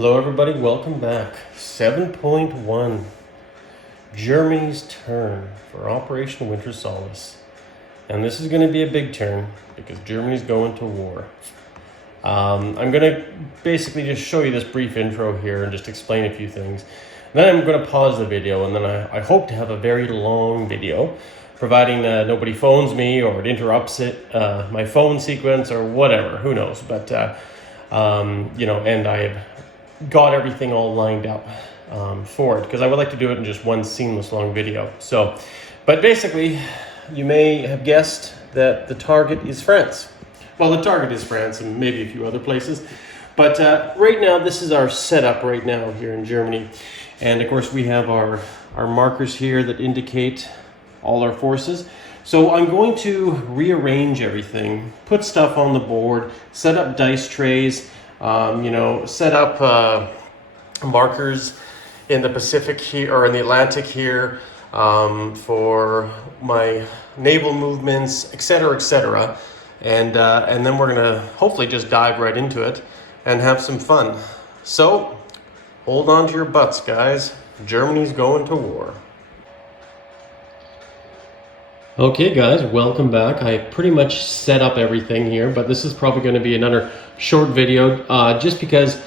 Hello everybody, welcome back. 7.1, Germany's turn for Operation Winter Solace. And this is going to be a big turn because Germany's going to war. I'm going to basically just show you this brief intro here and just explain a few things. Then I'm going to pause the video, and then I hope to have a very long video, providing nobody phones me or it interrupts my phone sequence or whatever, who knows. But, and I have got everything all lined up for it, because I would like to do it in just one seamless long video. So, but basically, you may have guessed that the target is France. Well, the target is France and maybe a few other places. But right now, this is our setup right now here in Germany. And of course, we have our markers here that indicate all our forces. So I'm going to rearrange everything, put stuff on the board, set up dice trays, set up markers in the Pacific here or in the Atlantic here for my naval movements, etc. And then we're gonna hopefully just dive right into it and have some fun. So hold on to your butts, guys. Germany's going to war. Okay guys, welcome back. I pretty much set up everything here, but this is probably going to be another short video just because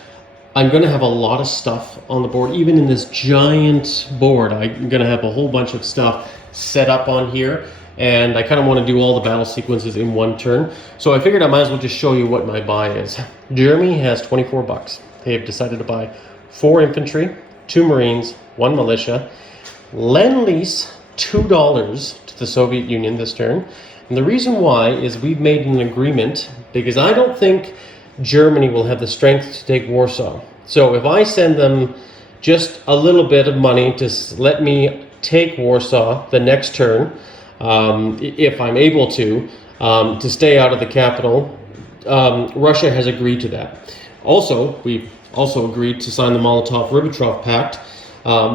I'm going to have a lot of stuff on the board. Even in this giant board, I'm going to have a whole bunch of stuff set up on here, and I kind of want to do all the battle sequences in one turn. So I figured I might as well just show you what my buy is. Germany has 24 bucks. They have decided to buy 4 infantry, 2 Marines, 1 militia, Lend-Lease $2 to the Soviet Union this turn. And the reason why is we've made an agreement because I don't think Germany will have the strength to take Warsaw. So if I send them just a little bit of money to let me take Warsaw the next turn, if I'm able to stay out of the capital, Russia has agreed to that. Also, we've also agreed to sign the Molotov-Ribbentrop Pact,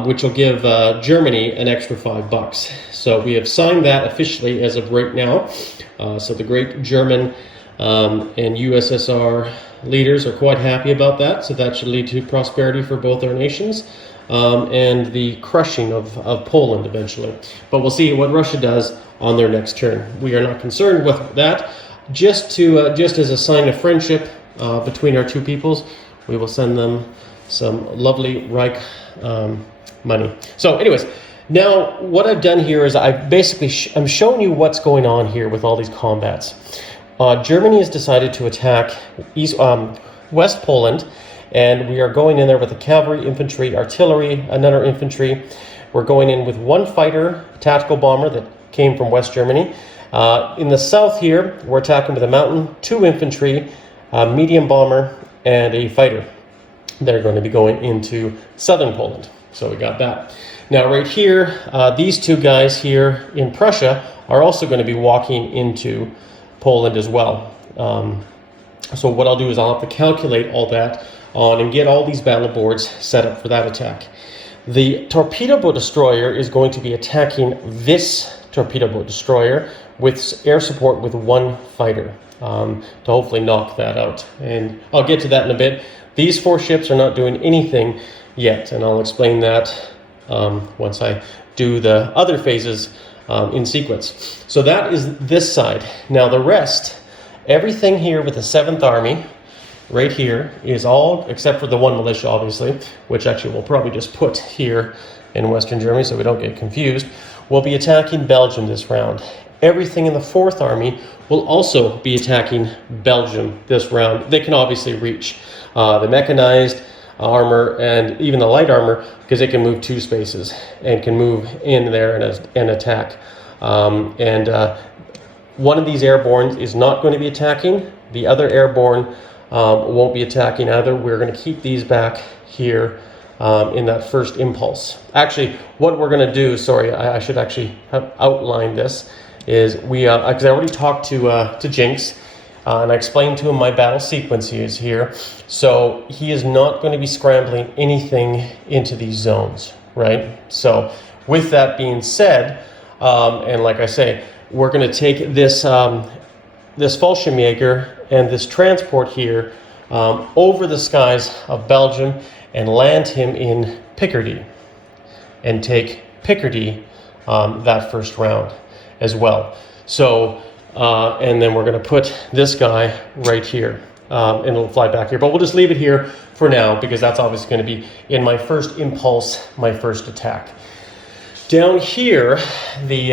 which will give Germany an extra $5. So we have signed that officially as of right now. So the great German and USSR leaders are quite happy about that. So that should lead to prosperity for both our nations and the crushing of Poland eventually. But we'll see what Russia does on their next turn. We are not concerned with that. Just as a sign of friendship between our two peoples, we will send them some lovely Reich money. So anyways, now what I've done here is I basically I'm showing you what's going on here with all these combats. Germany has decided to attack West Poland, and we are going in there with the cavalry, infantry, artillery, another infantry. We're going in with 1 fighter, tactical bomber that came from West Germany. In the south here, we're attacking with a mountain, 2 infantry, a medium bomber, and a fighter. They're going to be going into southern Poland. So we got that. Now right here, these 2 guys here in Prussia are also going to be walking into Poland as well. So what I'll do is I'll have to calculate all that on and get all these battle boards set up for that attack. The torpedo boat destroyer is going to be attacking this torpedo boat destroyer with air support with 1 fighter to hopefully knock that out. And I'll get to that in a bit. These 4 ships are not doing anything yet, and I'll explain that once I do the other phases in sequence. So that is this side. Now the rest, everything here with the 7th Army, right here, is all, except for the 1 militia, obviously, which actually we'll probably just put here in Western Germany so we don't get confused, will be attacking Belgium this round. Everything in the 4th Army will also be attacking Belgium this round. They can obviously reach the mechanized armor and even the light armor because they can move 2 spaces and can move in there and attack. One of these airborne is not going to be attacking. The other airborne won't be attacking either. We're going to keep these back here in that first impulse. Actually, what we're going to do, sorry, I should actually have outlined this, is because I already talked to Jinx, and I explained to him my battle sequence is here. So he is not going to be scrambling anything into these zones, right? So with that being said, and like I say, we're going to take this this Fallschirmjäger and this transport here over the skies of Belgium and land him in Picardy and take Picardy that first round as well. So, and then we're going to put this guy right here, and it'll fly back here. But we'll just leave it here for now because that's obviously going to be in my first impulse, my first attack. Down here, the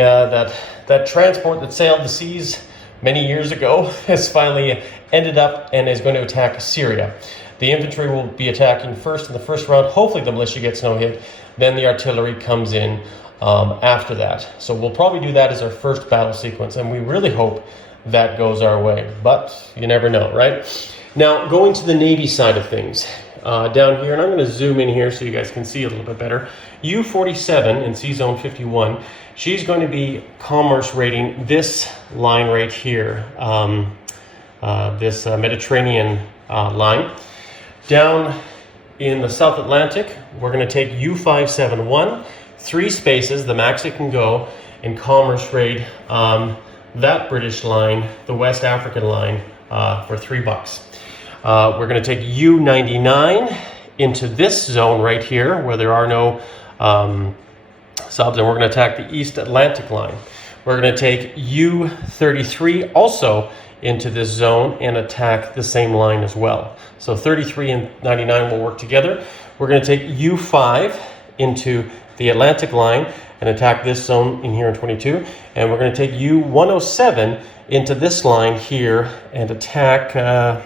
that transport that sailed the seas many years ago has finally ended up and is going to attack Syria. The infantry will be attacking first in the first round. Hopefully the militia gets no hit. Then the artillery comes in after that. So we'll probably do that as our first battle sequence, and we really hope that goes our way. But you never know, right? Now, going to the Navy side of things. Down here, and I'm going to zoom in here so you guys can see a little bit better. U-47 in Sea Zone 51, she's going to be commerce rating this line right here, this Mediterranean line. Down in the South Atlantic, we're going to take U-571, 3 spaces, the max it can go, and commerce raid that British line, the West African line, for $3. We're going to take U-99 into this zone right here where there are no subs, and we're going to attack the East Atlantic line. We're going to take U-33 also into this zone and attack the same line as well. So 33 and 99 will work together. We're going to take U-5 into the Atlantic line and attack this zone in here in 22. And we're going to take U-107 into this line here and attack the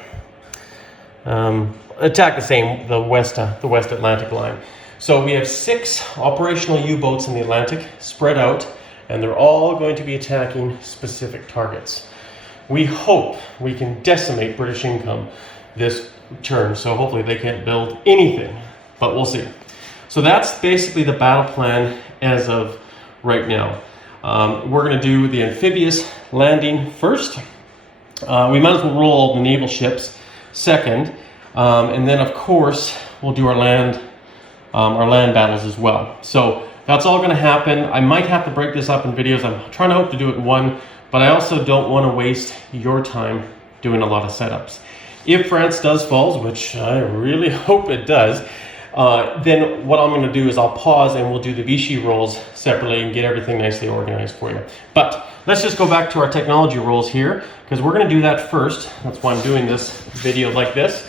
West Atlantic line. So we have 6 operational U-boats in the Atlantic spread out, and they're all going to be attacking specific targets. We hope we can decimate British income this turn, so hopefully they can't build anything, but we'll see. So that's basically the battle plan as of right now. We're going to do the amphibious landing first. We might as well roll all the naval ships second, and then of course we'll do our land battles as well. So that's all going to happen. I might have to break this up in videos. I'm trying to hope to do it in one, but I also don't want to waste your time doing a lot of setups. If France does fall, which I really hope it does, then what I'm going to do is I'll pause and we'll do the Vichy rolls separately and get everything nicely organized for you. But let's just go back to our technology rolls here, because we're going to do that first. That's why I'm doing this video like this,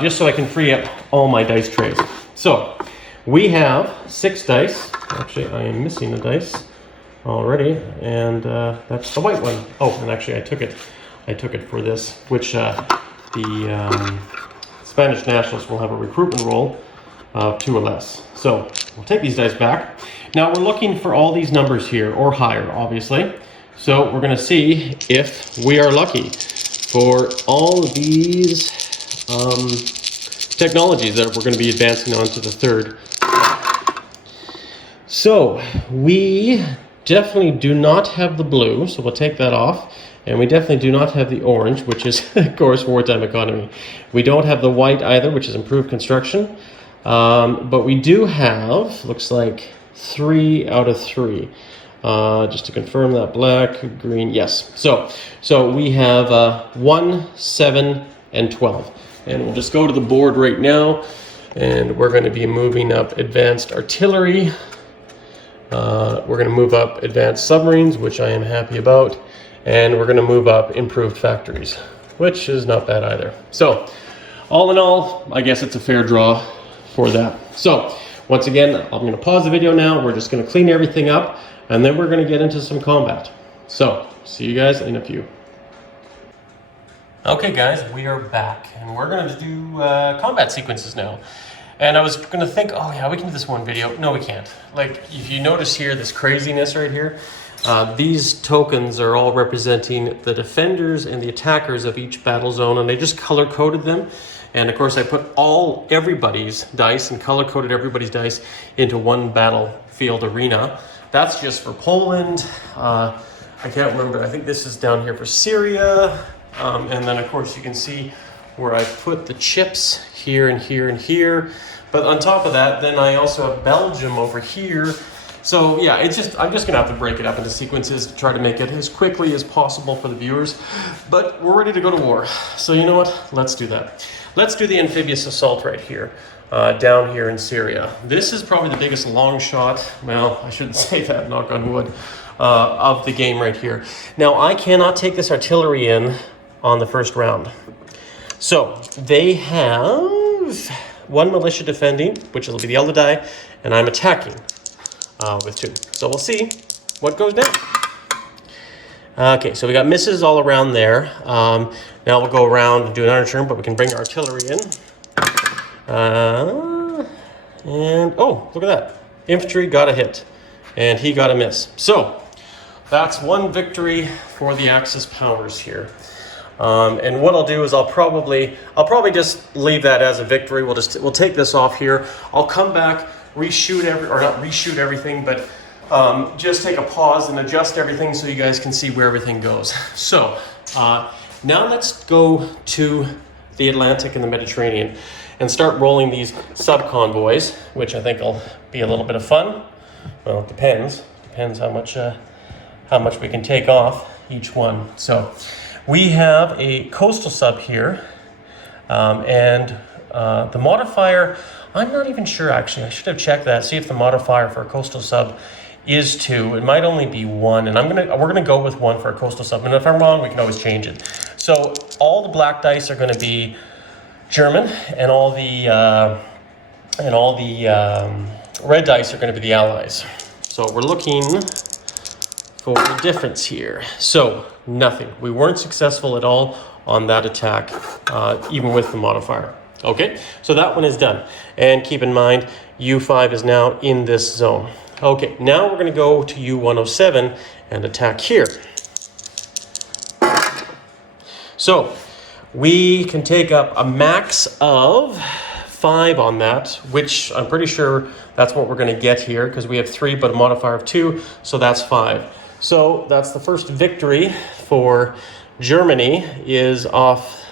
just so I can free up all my dice trays. So we have 6 dice. Actually, I am missing a dice already, and that's the white one. Oh, and actually I took it for this, which the Spanish nationals will have a recruitment roll of 2 or less. So we'll take these dice back. Now we're looking for all these numbers here, or higher, obviously. So we're going to see if we are lucky for all of these technologies that we're going to be advancing on to the 3rd. So we definitely do not have the blue, so we'll take that off. And we definitely do not have the orange, which is, of course, wartime economy. We don't have the white either, which is improved construction. But we do have, looks like, 3 out of 3. Just to confirm that, black, green, yes. So we have 1, 7, and 12. And we'll just go to the board right now, and we're going to be moving up advanced artillery. We're going to move up advanced submarines, which I am happy about. And we're going to move up improved factories, which is not bad either. So all in all, I guess it's a fair draw for that. So once again, I'm going to pause the video now. We're just going to clean everything up, and then we're going to get into some combat. So see you guys in a few. Okay guys, we are back, and we're going to do combat sequences now. And I was going to think, oh yeah, we can do this one video. No, we can't. Like, if you notice here, this craziness right here, these tokens are all representing the defenders and the attackers of each battle zone, and they just color-coded them. And of course, I put everybody's dice and color-coded everybody's dice into one battlefield arena. That's just for Poland. I can't remember. I think this is down here for Syria. And then, of course, you can see where I put the chips here and here and here. But on top of that, then I also have Belgium over here. So yeah, I'm just gonna have to break it up into sequences to try to make it as quickly as possible for the viewers. But we're ready to go to war. So you know what? Let's do that. let's do the amphibious assault right here, down here in Syria. This is probably the biggest long shot, well, I shouldn't say that, knock on wood, of the game right here. Now, I cannot take this artillery in on the first round. So, they have one militia defending, which will be the elder die, and I'm attacking with 2. So we'll see what goes down. Okay, so we got misses all around there. Now we'll go around and do another turn, but we can bring artillery in. And, oh, look at that. Infantry got a hit, and he got a miss. So, that's one victory for the Axis powers here. And what I'll do is I'll probably just leave that as a victory. We'll take this off here. I'll come back, reshoot not reshoot everything, but just take a pause and adjust everything so you guys can see where everything goes. So now let's go to the Atlantic and the Mediterranean and start rolling these sub-convoys, which I think will be a little bit of fun. Well, it depends. Depends how much we can take off each one. So we have a coastal sub here, and the modifier, I'm not even sure actually. I should have checked that, see if the modifier for a coastal sub is 2. It might only be 1, and we're gonna go with 1 for a coastal sub. And if I'm wrong, we can always change it. So all the black dice are going to be German, and all the red dice are going to be the Allies. So we're looking for a difference here. So nothing. We weren't successful at all on that attack, even with the modifier. Okay, so that one is done. And keep in mind, U5 is now in this zone. Okay, now we're going to go to U107 and attack here. So we can take up a max of 5 on that, which I'm pretty sure that's what we're going to get here because we have 3 but a modifier of 2, so that's 5. So that's the first victory for Germany, is off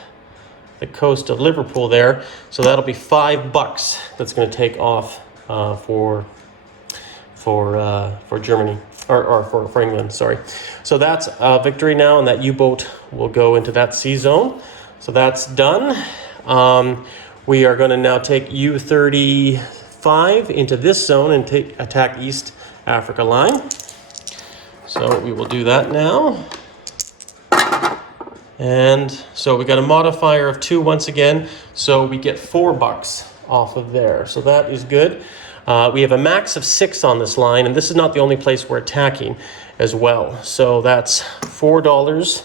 the coast of Liverpool there. So that'll be $5 that's going to take off for Germany, or for England, sorry. So that's a victory now, and that U-boat will go into that sea zone. So that's done. We are going to now take U-35 into this zone and attack East Africa line. So we will do that now. And so we got a modifier of 2 once again, so we get $4 off of there. So that is good. We have a max of 6 on this line, and this is not the only place we're attacking as well. So that's $4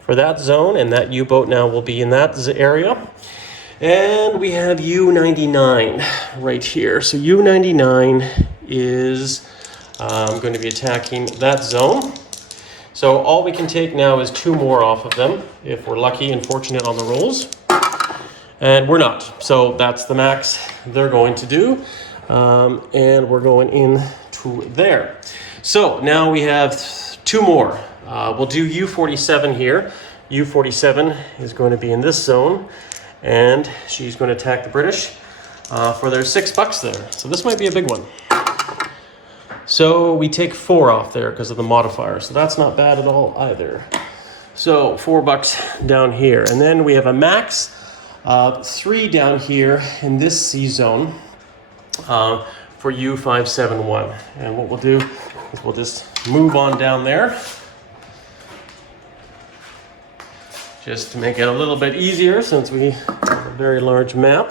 for that zone, and that U-boat now will be in that area. And we have U-99 right here. So U-99 is going to be attacking that zone. So all we can take now is 2 more off of them, if we're lucky and fortunate on the rolls. And we're not. So that's the max they're going to do. And we're going into there. So now we have 2 more. We'll do U-47 here. U-47 is going to be in this zone, and she's going to attack the British for their $6 there. So this might be a big one. So we take 4 off there because of the modifier. So that's not bad at all either. So $4 down here. And then we have a max of 3 down here in this sea zone for U-571. And what we'll do is we'll just move on down there, just to make it a little bit easier since we have a very large map.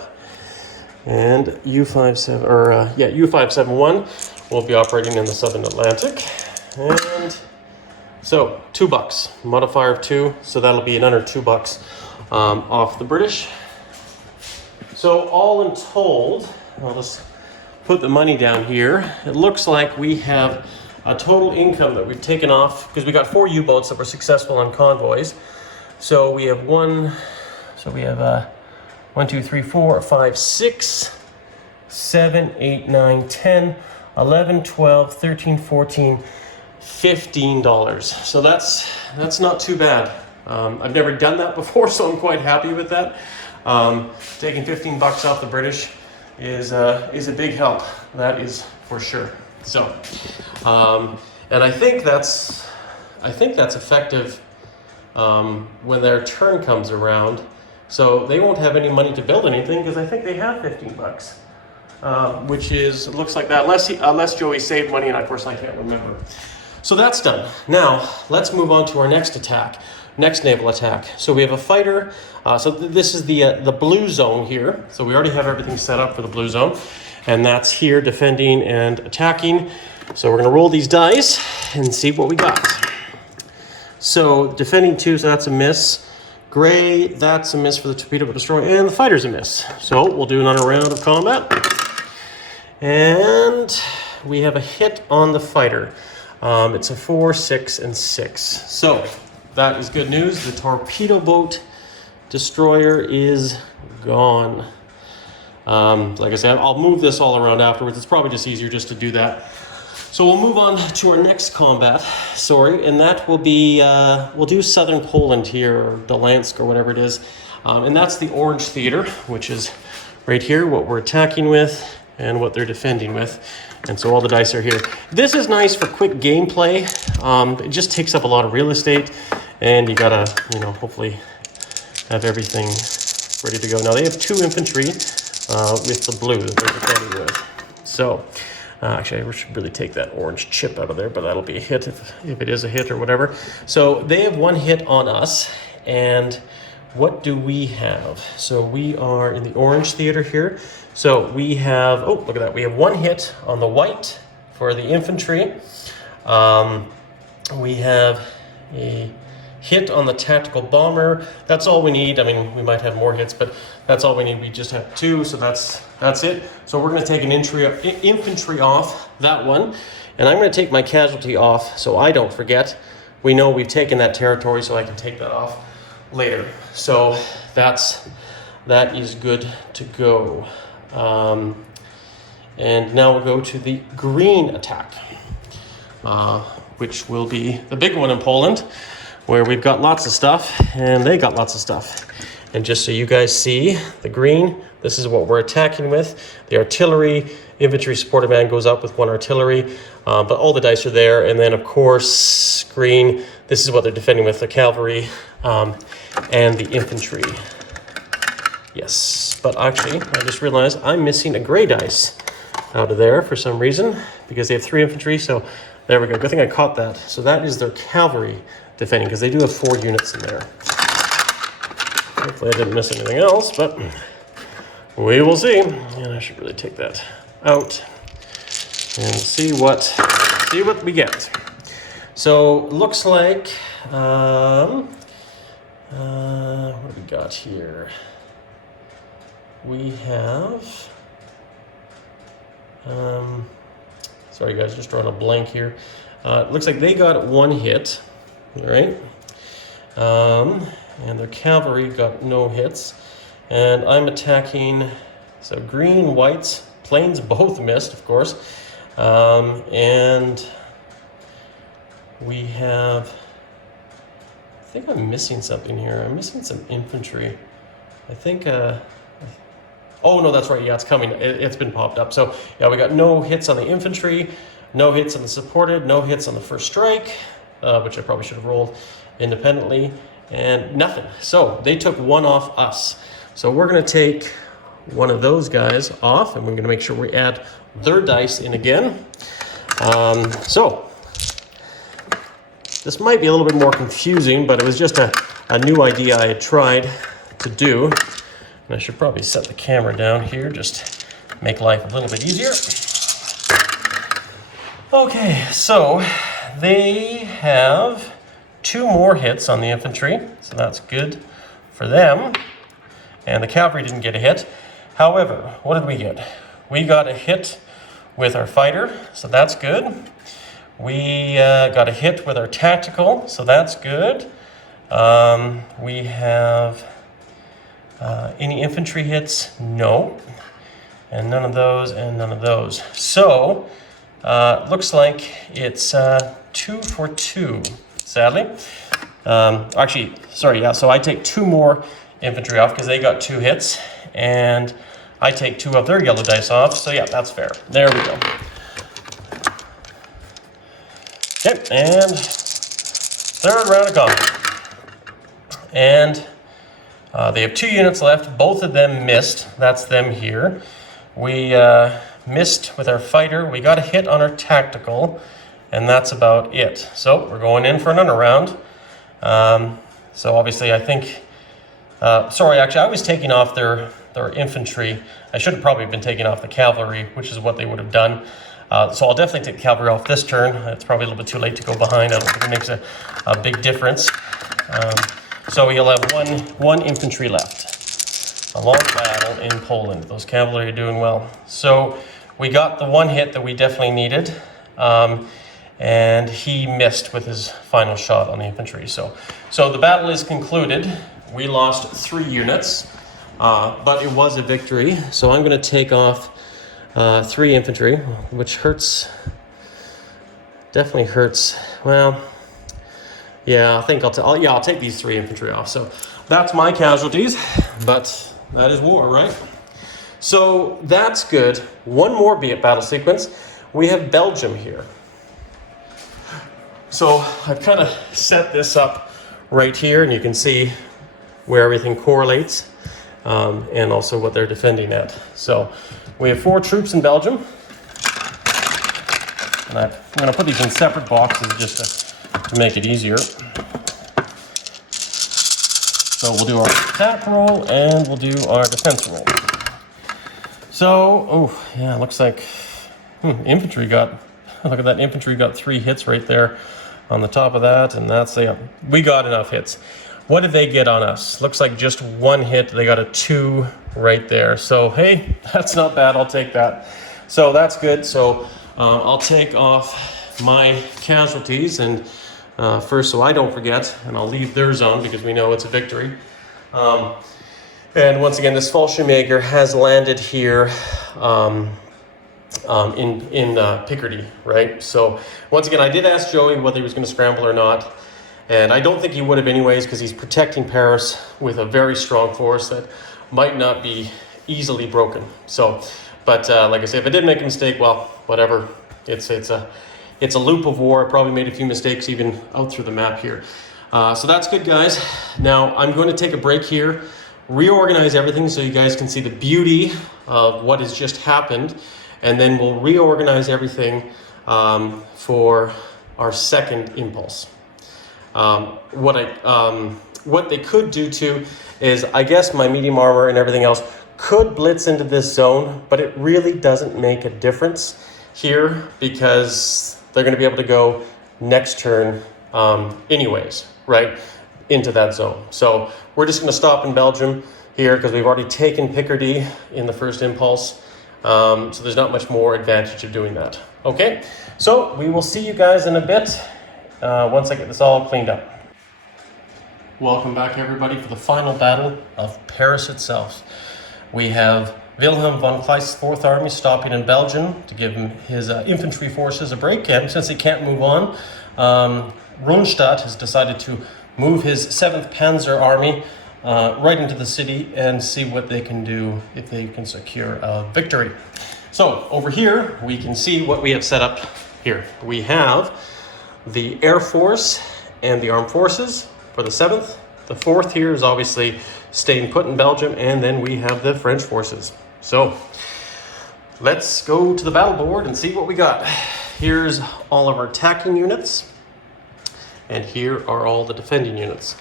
And U-571 will be operating in the Southern Atlantic. And so $2, modifier of 2, so that'll be another $2 off the British. So all in told, I'll just put the money down here. It looks like we have a total income that we've taken off, because we got 4 U-boats that were successful on convoys. So we have 1, 2, 3, 4, 5, 6, 7, 8, 9, 10, 11, 12, 13, 14, $15. So that's not too bad. I've never done that before, so I'm quite happy with that. Taking $15 off the British is a big help. That is for sure. So, and I think that's effective when their turn comes around. So they won't have any money to build anything because I think they have 15 bucks. Which is, it looks like that, unless Joey saved money, and of course I can't remember. So that's done. Now, let's move on to our next naval attack. So we have a fighter. This is the blue zone here. So we already have everything set up for the blue zone. And that's here, defending and attacking. So we're gonna roll these dice and see what we got. So defending 2, so that's a miss. Gray, that's a miss for the torpedo but destroy, and the fighter's a miss. So we'll do another round of combat. And we have a hit on the fighter. It's a 4, 6, and 6. So that is good news. The torpedo boat destroyer is gone. Like I said, I'll move this all around afterwards. It's probably just easier just to do that. So we'll move on to our next combat, and that will be, we'll do southern Poland here, or Dolansk, or whatever it is. And that's the Orange Theater, which is right here, what we're attacking with and what they're defending with. And so all the dice are here. This is nice for quick gameplay. It just takes up a lot of real estate, and you gotta, hopefully have everything ready to go. Now they have 2 infantry with the blue that they're defending with. So, actually I should really take that orange chip out of there, but that'll be a hit if it is a hit or whatever. So they have 1 hit on us, and what do we have? So we are in the Orange Theater here. So we have, oh, look at that. We have 1 hit on the white for the infantry. We have a hit on the tactical bomber. That's all we need. I mean, we might have more hits, but that's all we need. We just have 2, so that's it. So we're going to take an infantry off that one, and I'm going to take my casualty off so I don't forget. We know we've taken that territory, so I can take that off later. So that is good to go. And now we'll go to the green attack, which will be the big one in Poland, where we've got lots of stuff and they got lots of stuff. And just so you guys see, the green, this is what we're attacking with. The artillery, infantry supported man goes up with 1 artillery, but all the dice are there. And then of course, green, this is what they're defending with, the cavalry and the infantry. Yes, but actually, I just realized I'm missing a gray dice out of there for some reason, because they have 3 infantry, so there we go. Good thing I caught that. So that is their cavalry defending, because they do have 4 units in there. Hopefully I didn't miss anything else, but we will see. And I should really take that out and see what we get. So looks like, what do we got here? We have, sorry guys, just drawing a blank here. It looks like they got 1 hit, all right? And their cavalry got no hits. And I'm attacking, so green, whites, planes both missed, of course. And we have, I think I'm missing something here. I'm missing some infantry. I think, oh no, that's right, yeah, it's coming. It's been popped up. So yeah, we got no hits on the infantry, no hits on the supported, no hits on the first strike, which I probably should have rolled independently, and nothing. So they took 1 off us. So we're gonna take 1 of those guys off, and we're gonna make sure we add their dice in again. So this might be a little bit more confusing, but it was just a new idea I had tried to do. And I should probably set the camera down here, just make life a little bit easier. Okay, so they have 2 more hits on the infantry, so that's good for them. And the cavalry didn't get a hit. However, what did we get? We got a hit with our fighter, so that's good. We got a hit with our tactical, so that's good. We have any infantry hits? No. And none of those, and none of those. So, looks like it's 2 for 2, sadly. Actually, sorry, yeah, so I take 2 more infantry off because they got 2 hits, and I take 2 of their yellow dice off, so yeah, that's fair. There we go. Okay, and 3rd round of combat. And They have 2 units left. Both of them missed. That's them here. We missed with our fighter. We got a hit on our tactical, and that's about it. So we're going in for another round. So obviously I think, sorry, actually I was taking off their infantry. I should have probably been taking off the cavalry, which is what they would have done. So I'll definitely take cavalry off this turn. It's probably a little bit too late to go behind. I don't think it makes a big difference. So you'll have one infantry left. A long battle in Poland. Those cavalry are doing well. So we got the one hit that we definitely needed. And he missed with his final shot on the infantry. So the battle is concluded. We lost 3 units, but it was a victory. So I'm going to take off 3 infantry, which hurts. Definitely hurts. Well, yeah, I think I'll take these 3 infantry off. So that's my casualties, but that is war, right? So that's good. One more battle sequence. We have Belgium here. So I've kind of set this up right here, and you can see where everything correlates, and also what they're defending at. So we have 4 troops in Belgium, and I'm going to put these in separate boxes just to make it easier. So we'll do our attack roll, and we'll do our defense roll. So, oh yeah, looks like infantry got, look at that, infantry got 3 hits right there on the top of that, and that's we got enough hits. What did they get on us? Looks like just 1 hit. They got a 2 right there. So hey, that's not bad. I'll take that. So that's good. So I'll take off my casualties and first, so I don't forget, and I'll leave their zone because we know it's a victory. And once again, this Fallschirmjäger has landed here in Picardy, right? So once again, I did ask Joey whether he was going to scramble or not, and I don't think he would have anyways, because he's protecting Paris with a very strong force that might not be easily broken. So, but like I said, if I did make a mistake, well, whatever. It's a loop of war. I probably made a few mistakes even out through the map here. So that's good, guys. Now I'm going to take a break here, reorganize everything so you guys can see the beauty of what has just happened, and then we'll reorganize everything for our second impulse. What they could do too is, I guess my medium armor and everything else could blitz into this zone, but it really doesn't make a difference here because they're going to be able to go next turn anyways, right, into that zone. So we're just going to stop in Belgium here because we've already taken Picardy in the first impulse. So there's not much more advantage of doing that. Okay, so we will see you guys in a bit once I get this all cleaned up. Welcome back, everybody, for the final battle of Paris itself. We have Wilhelm von Kleist's 4th Army stopping in Belgium to give him his infantry forces a break. And since he can't move on, Rundstadt has decided to move his 7th Panzer Army right into the city and see what they can do if they can secure a victory. So over here, we can see what we have set up here. We have the Air Force and the Armed Forces for the 7th. The 4th here is obviously staying put in Belgium, and then we have the French forces. So let's go to the battle board and see what we got. Here's all of our attacking units, and here are all the defending units.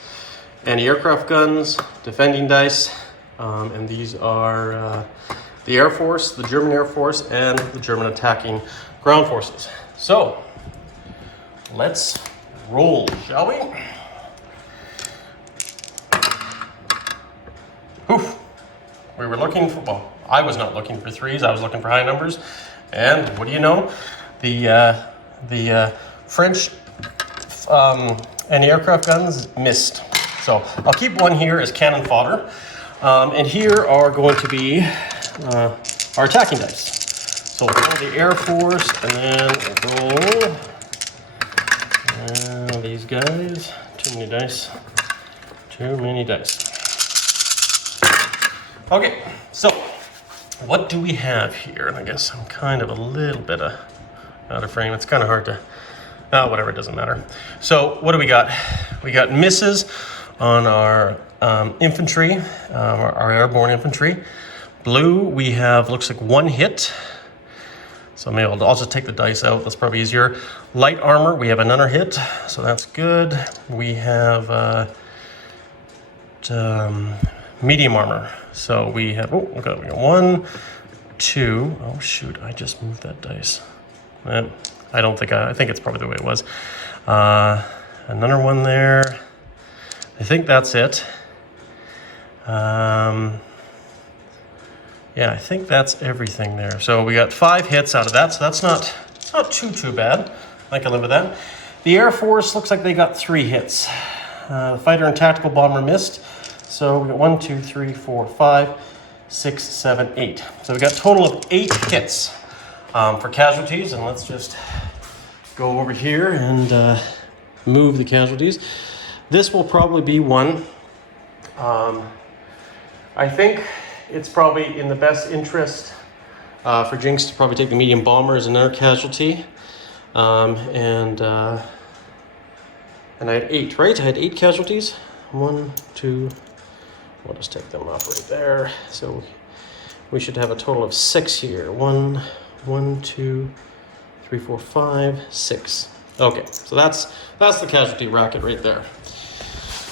Anti-aircraft guns, defending dice, and these are the Air Force, the German Air Force, and the German attacking ground forces. So let's roll, shall we? Oof. We were looking for, well, I was not looking for 3s, I was looking for high numbers. And what do you know? The French anti-aircraft guns missed. So I'll keep 1 here as cannon fodder. And here are going to be our attacking dice. So we'll roll the Air Force, and then we'll roll these guys. Too many dice. Too many dice. Okay, so what do we have here? And I guess I'm kind of a little bit out of frame. It's kind of hard to, whatever, it doesn't matter. So what do we got? We got misses on our infantry, our airborne infantry. Blue, we have, looks like 1 hit. So maybe I'll just take the dice out, that's probably easier. Light armor, we have another hit, so that's good. We have medium armor. So we have, oh, we got 1, 2, oh shoot, I just moved that dice. I don't think, I think it's probably the way it was. Another one there. I think that's it. Yeah, I think that's everything there. So we got 5 hits out of that, so that's not, it's not too bad. I can live with that. The Air Force looks like they got 3 hits. The fighter and tactical bomber missed. So we got 1, 2, 3, 4, 5, 6, 7, 8. So we got a total of 8 hits for casualties. And let's just go over here and move the casualties. This will probably be one. I think it's probably in the best interest for Jinx to probably take the medium bomber as another casualty. And I had 8, right? I had 8 casualties. 1, 2, we'll just take them off right there. So we should have a total of 6 here. 1, 2, 3, 4, 5, 6. Okay, so that's the casualty racket right there.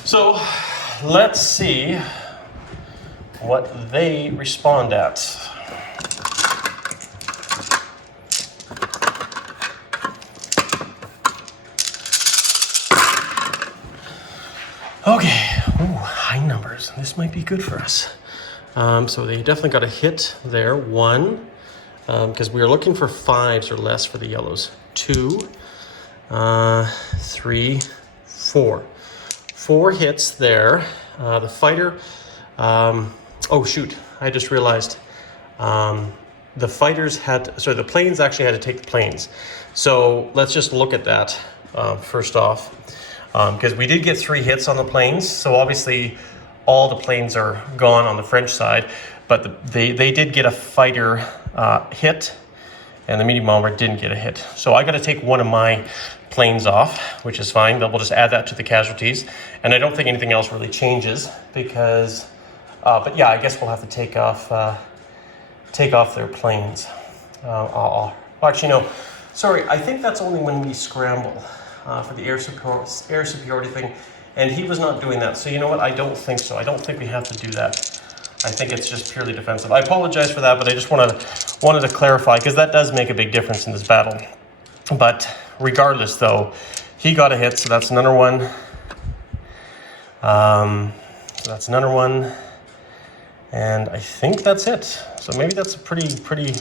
So let's see what they respond at. Okay, ooh, high numbers. This might be good for us. So they definitely got a hit there. 1, because we are looking for 5s or less for the yellows. 2, 3, 4. 4 hits there. The fighter, oh shoot, I just realized the fighters had, sorry, the planes actually had to take the planes. So let's just look at that first off. Because we did get 3 hits on the planes, so obviously all the planes are gone on the French side, but they did get a fighter hit, and the medium bomber didn't get a hit. So I got to take one of my planes off, which is fine. We'll just add that to the casualties, and I don't think anything else really changes because, but yeah, I guess we'll have to take off their planes. Actually, no, sorry. I think that's only when we scramble. For the air superiority thing, and he was not doing that. So you know what? I don't think so. I don't think we have to do that. I think it's just purely defensive. I apologize for that, but I just wanted to clarify because that does make a big difference in this battle. But regardless, though, he got a hit, so that's another one. So that's another one, and I think that's it. So maybe that's a pretty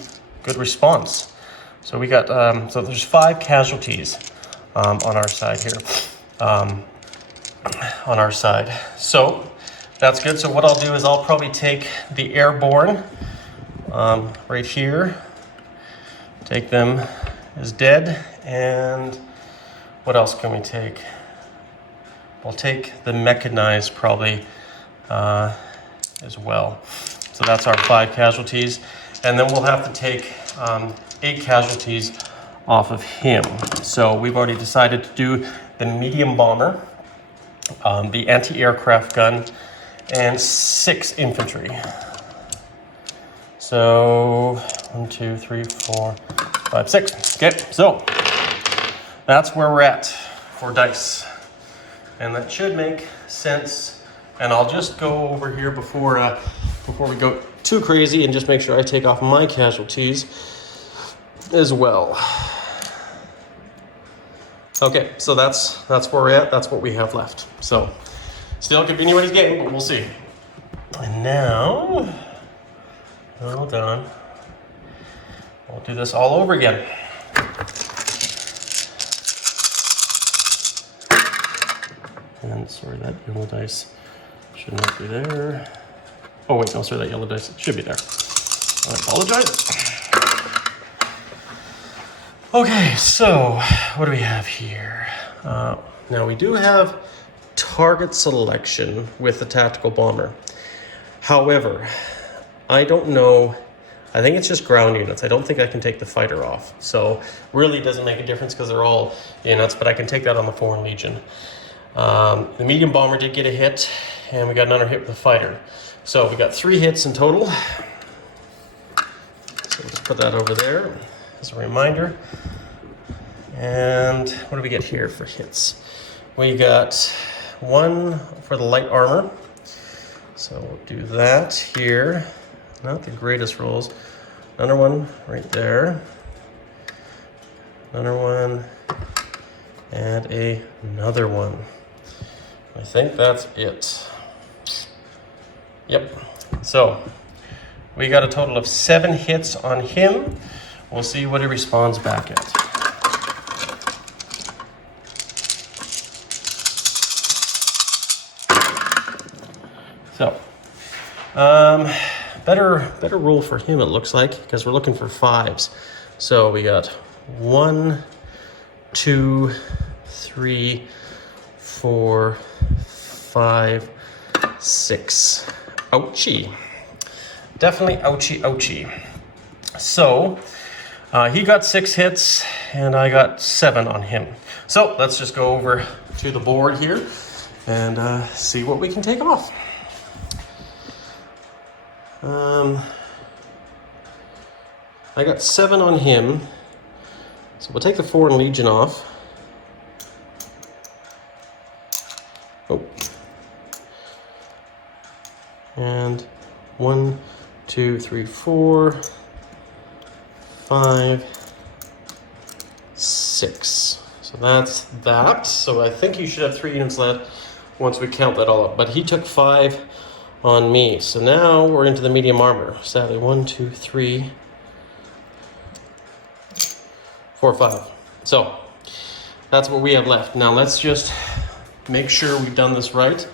good response. So we got so there's 5 casualties. On our side here, on our side. So that's good. So what I'll do is I'll probably take the airborne right here, take them as dead, and what else can we take? We'll take the mechanized probably as well. So that's our 5 casualties, and then we'll have to take 8 casualties off of him. So we've already decided to do the medium bomber, the anti-aircraft gun, and 6 infantry. So 1, 2, 3, 4, 5, 6. Okay, so that's where we're at for dice, and that should make sense. And I'll just go over here before we go too crazy and just make sure I take off my casualties as well. Okay, so that's where we're at. That's what we have left. So, still could be anybody's game, but we'll see. And now, hold on. We'll do this all over again. And sorry, that yellow dice should not be there. Oh wait, no, sorry, that yellow dice should be there. I apologize. Okay, so what do we have here? Now we do have target selection with the tactical bomber. However, I don't know. I think it's just ground units. I don't think I can take the fighter off. So really doesn't make a difference because they're all units, but I can take that on the Foreign Legion. The medium bomber did get a hit, and we got another hit with the fighter. So we got 3 hits in total. So let's put that over there as a reminder. And what do we get here for hits? We got 1 for the light armor. So we'll do that here. Not the greatest rolls. Another one right there. Another one. And another one. I think that's it. Yep. So we got a total of 7 hits on him. We'll see what he responds back at. So, better roll for him, it looks like, because we're looking for 5s. So we got 1, 2, 3, 4, 5, 6. Ouchie. Definitely ouchie, ouchie. So, he got 6 hits, and I got 7 on him. So, let's just go over to the board here and see what we can take off. I got 7 on him, so we'll take the 4 in Legion off. Oh. And 1, 2, 3, 4, 5, 6. So that's that. So I think you should have 3 units left once we count that all up. But he took 5 on me. So now we're into the medium armor. Sadly, 1, 2, 3, 4, 5. So that's what we have left. Now let's just make sure we've done this right.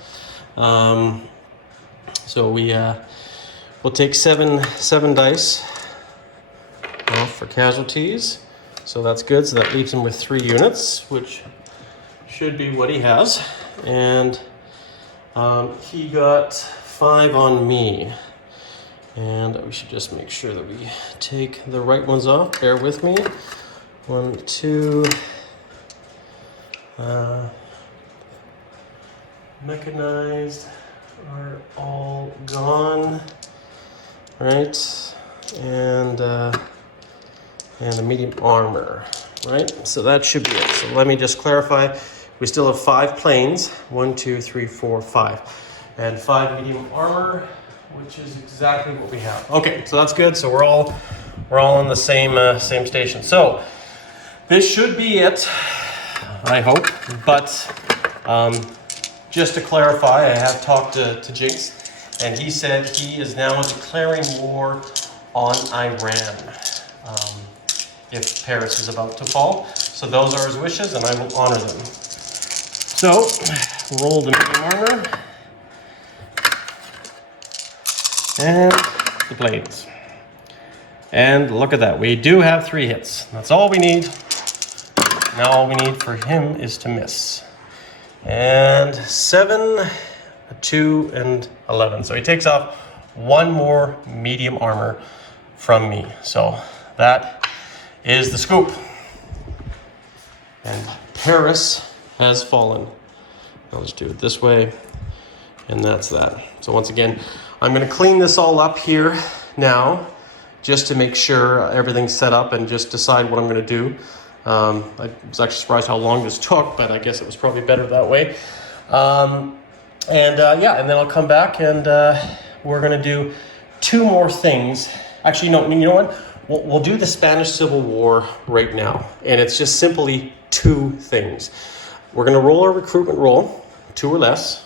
So we'll take seven dice off for casualties. So that's good. So that leaves him with 3 units, which should be what he has. And he got 5 on me. And we should just make sure that we take the right ones off. Bear with me. 1, 2. Mechanized are all gone, right? And the medium armor, right? So that should be it. So let me just clarify. We still have 5 planes. 1, 2, 3, 4, 5, and 5 medium armor, which is exactly what we have. Okay, so that's good. So we're all on the same station. So this should be it, I hope. But just to clarify, I have talked to Jinx, and he said he is now declaring war on Iran if Paris is about to fall. So those are his wishes, and I will honor them. So, roll the medium armor, and the blades. And look at that, we do have 3 hits. That's all we need. Now all we need for him is to miss. And 7, 2, and 11. So he takes off 1 more medium armor from me. So that is the scoop. And Paris has fallen. I'll just do it this way. And that's that. So once again, I'm going to clean this all up here now, just to make sure everything's set up and just decide what I'm going to do. I was actually surprised how long this took, but I guess it was probably better that way. And then I'll come back and we're going to do 2 more things. Actually, no, you know what? We'll do the Spanish Civil War right now. And it's just simply 2 things. We're going to roll our recruitment roll, 2 or less.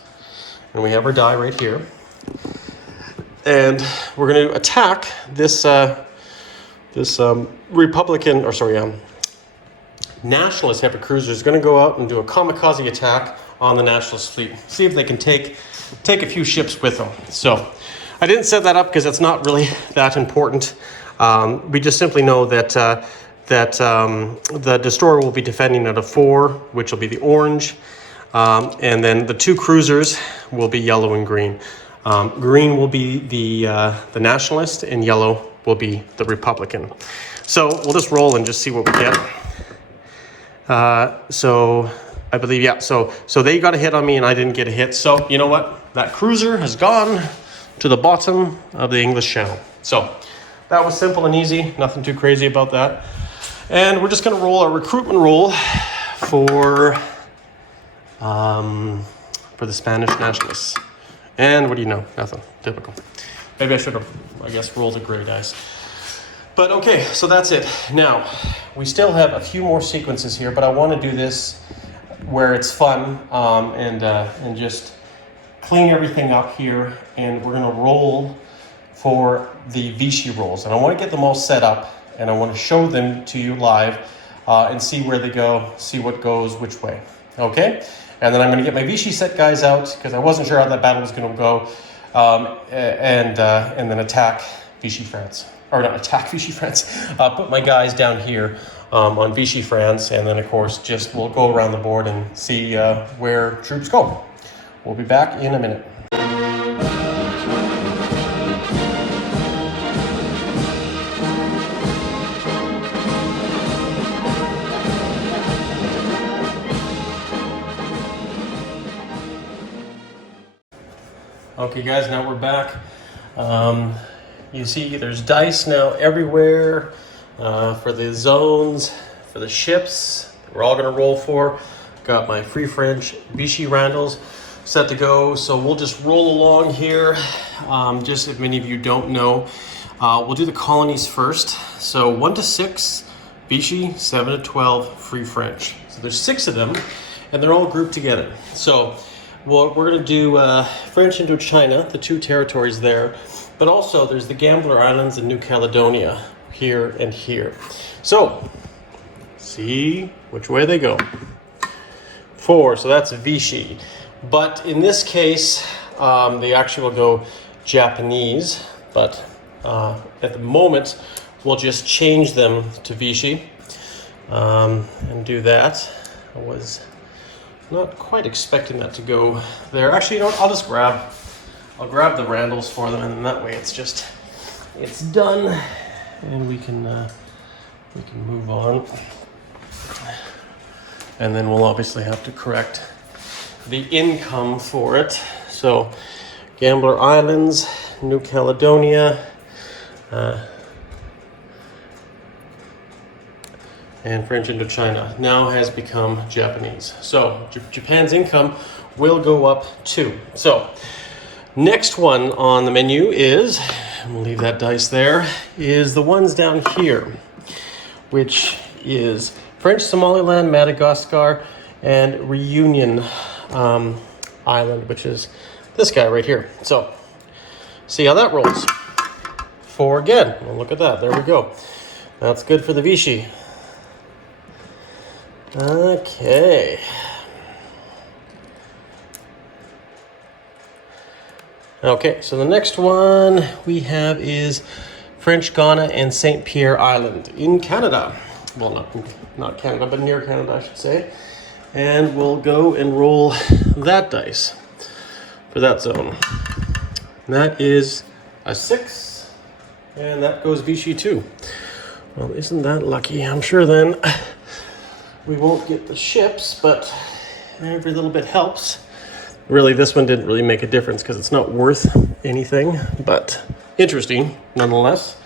And we have our die right here. And we're going to attack this nationalist heavy cruiser is going to go out and do a kamikaze attack on the nationalist fleet. See if they can take a few ships with them. So I didn't set that up because it's not really that important. We just simply know that the destroyer will be defending at a 4, which will be the orange, and then the 2 cruisers will be yellow and green. Green will be the nationalist, and yellow will be the Republican. So we'll just roll and just see what we get. So I believe, yeah. So they got a hit on me and I didn't get a hit. So you know what? That cruiser has gone to the bottom of the English Channel. So that was simple and easy. Nothing too crazy about that. And we're just going to roll our recruitment roll for the Spanish nationalists. And what do you know? Nothing. Typical. Maybe I should have, I guess, rolled a gray dice. But okay, so that's it. Now, we still have a few more sequences here, but I want to do this where it's fun and just clean everything up here. And we're going to roll for the Vichy rolls. And I want to get them all set up, and I want to show them to you live and see where they go, see what goes which way. Okay? And then I'm going to get my Vichy set guys out because I wasn't sure how that battle was going to go, and then attack Vichy France. Or not attack Vichy France. Put my guys down here on Vichy France, and then of course just we'll go around the board and see where troops go. We'll be back in a minute. Okay guys, now we're back. You see there's dice now everywhere for the zones, for the ships. We're all gonna roll for. Got my Free French Vichy Randals set to go. So we'll just roll along here. Just if many of you don't know, we'll do the colonies first. So 1 to 6 Vichy, 7 to 12 Free French. So there's 6 of them and they're all grouped together. So we're going to do French Indochina, the 2 territories there, but also there's the Gambler Islands and New Caledonia here and here. So, see which way they go. 4, so that's Vichy. But in this case, they actually will go Japanese, but at the moment, we'll just change them to Vichy and do that. I was not quite expecting that to go there. Actually, you know what? I'll grab the Randalls for them, and then that way it's done, and we can move on. And then we'll obviously have to correct the income for it. So, Gambler Islands, New Caledonia, and French Indochina now has become Japanese. So Japan's income will go up too. So next one on the menu is, we'll leave that dice there, is the ones down here, which is French Somaliland, Madagascar, and Reunion Island, which is this guy right here. So see how that rolls. 4 again. Well, look at that. There we go. That's good for the Vichy. Okay. Okay, so the next one we have is French Ghana and St. Pierre Island in Canada. Well, not Canada, but near Canada, I should say. And we'll go and roll that dice for that zone. And that is a 6, and that goes Vichy too. Well, isn't that lucky? I'm sure then we won't get the ships, but every little bit helps. Really, this one didn't really make a difference because it's not worth anything, but interesting nonetheless.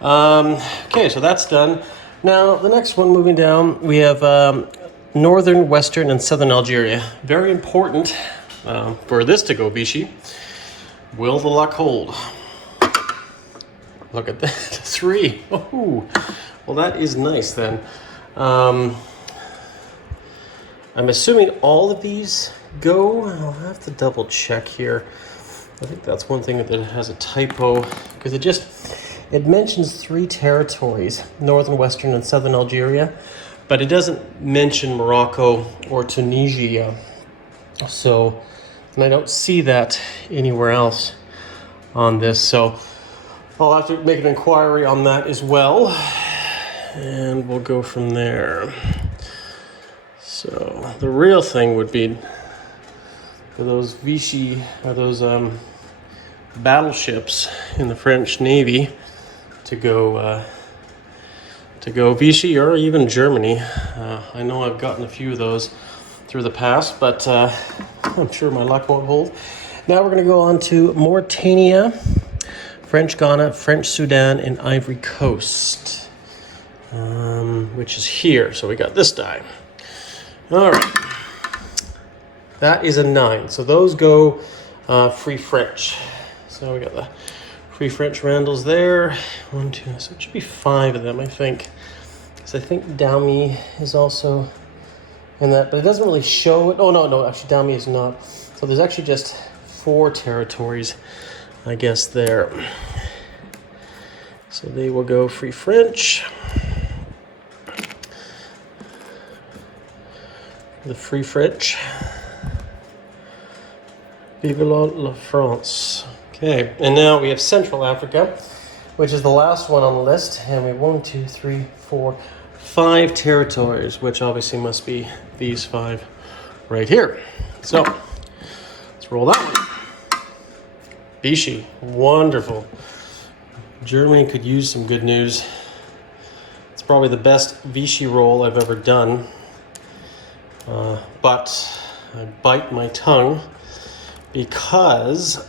Okay, so that's done. Now, the next one moving down, we have northern, western, and southern Algeria. Very important for this to go Vichy. Will the luck hold? Look at that, 3. Oh, well, that is nice then. I'm assuming all of these go. I'll have to double check here. I think that's one thing that has a typo, because it mentions 3 territories, northern, western, and southern Algeria, but it doesn't mention Morocco or Tunisia. So, and I don't see that anywhere else on this. So I'll have to make an inquiry on that as well, and we'll go from there. So the real thing would be for those Vichy, or those battleships in the French Navy to go Vichy or even Germany. I know I've gotten a few of those through the past, but I'm sure my luck won't hold. Now we're going to go on to Mauritania, French Ghana, French Sudan, and Ivory Coast, which is here. So we got this die. All right. That is a 9. So those go free French. So we got the free French Randalls there. 1, 2, so it should be 5 of them, I think. Because I think Dami is also in that, but it doesn't really show it. Oh, no, actually Dami is not. So there's actually just 4 territories, I guess, there. So they will go free French. The free French. Vive la France. Okay, and now we have Central Africa, which is the last one on the list, and we have 1, 2, 3, 4, 5 territories, which obviously must be these 5 right here. So let's roll that one. Vichy, wonderful. Germany could use some good news. It's probably the best Vichy roll I've ever done, but I bite my tongue because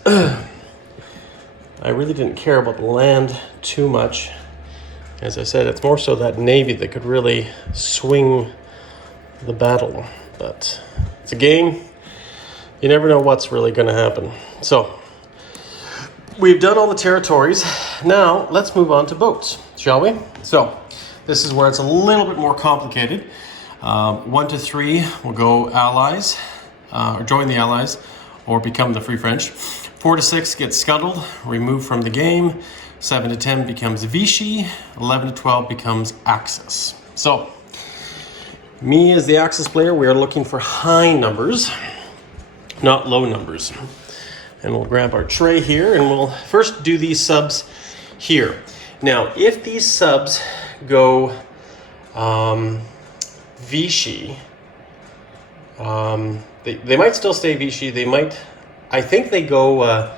I really didn't care about the land too much. As I said, it's more so that navy that could really swing the battle. But it's a game. You never know what's really going to happen. So we've done all the territories. Now let's move on to boats, shall we? So this is where it's a little bit more complicated. 1 to 3 will go allies, or join the allies, or become the free French. 4 to 6 gets scuttled, removed from the game. 7 to 10 becomes Vichy. 11 to 12 becomes Axis. So, me as the Axis player, we are looking for high numbers, not low numbers. And we'll grab our tray here, and we'll first do these subs here. Now, if these subs go Vichy, they might still stay Vichy. They might, I think they go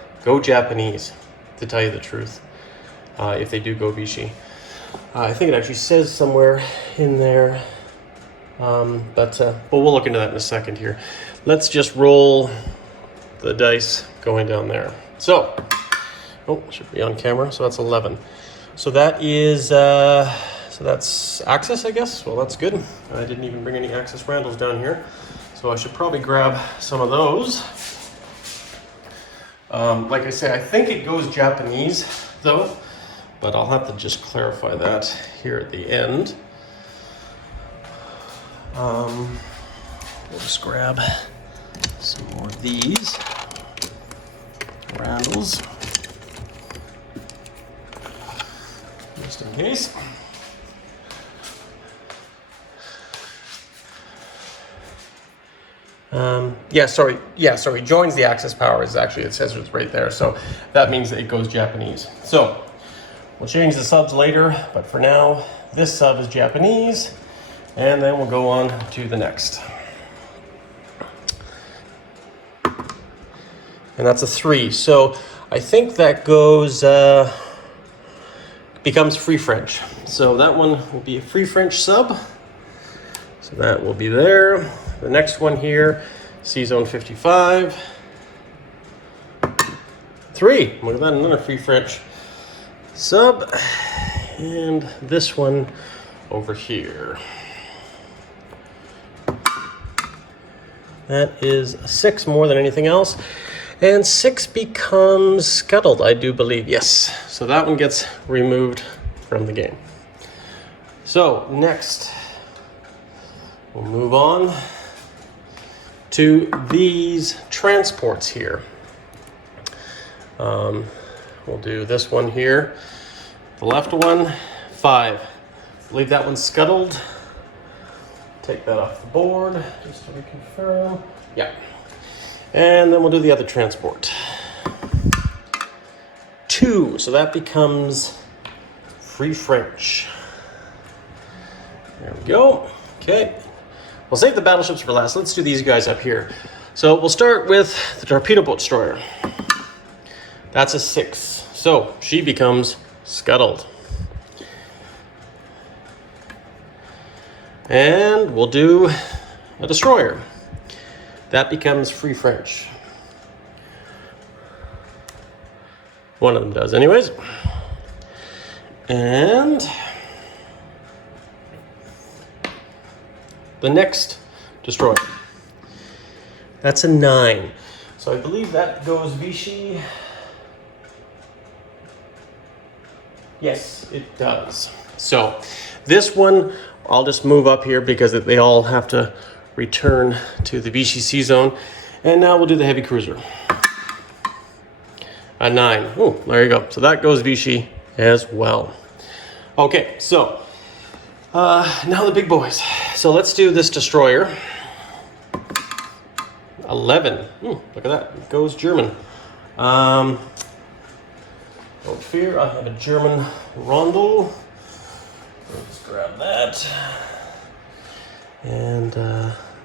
Japanese, to tell you the truth, if they do go Vichy. I think it actually says somewhere in there, but we'll look into that in a second here. Let's just roll the dice going down there. So, should be on camera, so that's 11. So that is, so that's Axis, I guess. Well, that's good. I didn't even bring any Axis Randalls down here. So I should probably grab some of those. Like I say, I think it goes Japanese though, but I'll have to just clarify that here at the end. We'll just grab some more of these Randalls, just in case. Sorry. Joins the Axis power is actually, it says it's right there. So that means that it goes Japanese. So we'll change the subs later, but for now, this sub is Japanese, and then we'll go on to the next. And that's a 3. So I think that goes, becomes free French. So that one will be a free French sub. So that will be there. The next one here, C-Zone 55. 3, look at that, another free French sub. And this one over here. That is a 6 more than anything else. And 6 becomes scuttled, I do believe, yes. So that one gets removed from the game. So next, we'll move on to these transports here. We'll do this one here. The left one, 5. I believe that one's scuttled. Take that off the board, just to reconfirm. Yeah. And then we'll do the other transport. 2, so that becomes free French. There we go. Okay. We'll save the battleships for last. Let's do these guys up here. So we'll start with the torpedo boat destroyer. That's a 6. So she becomes scuttled. And we'll do a destroyer. that becomes Free French. One of them does anyways. And the next destroyer, that's a 9. So I believe that goes Vichy. Yes, it does. So this one, I'll just move up here because they all have to return to the Vichy C zone. And now we'll do the heavy cruiser. A 9. Oh, there you go. So that goes Vichy as well. Okay, so now the big boys. So let's do this destroyer. 11. Look at that. It goes German. Don't fear, I have a German Rondel. Let's grab that. And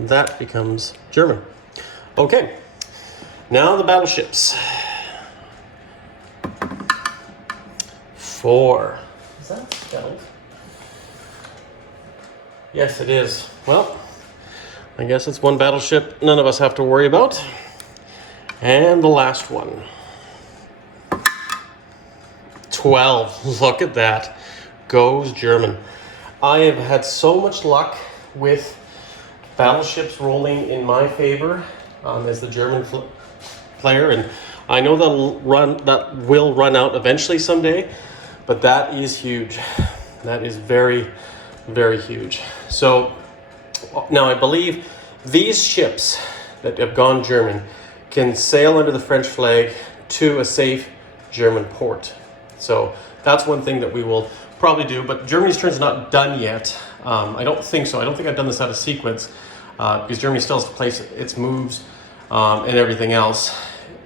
that becomes German. Okay, now the battleships. 4. Is that spelled? Yes, it is. Well, I guess it's one battleship none of us have to worry about. And the last one. 12. Look at that. Goes German. I have had so much luck with battleships rolling in my favor as the German player, and I know that will run out eventually someday, but that is huge. That is very, very huge. So now I believe these ships that have gone German can sail under the French flag to a safe German port. So that's one thing that we will probably do, but Germany's turn's not done yet. I don't think so. I don't think I've done this out of sequence because Germany still has to place its moves and everything else.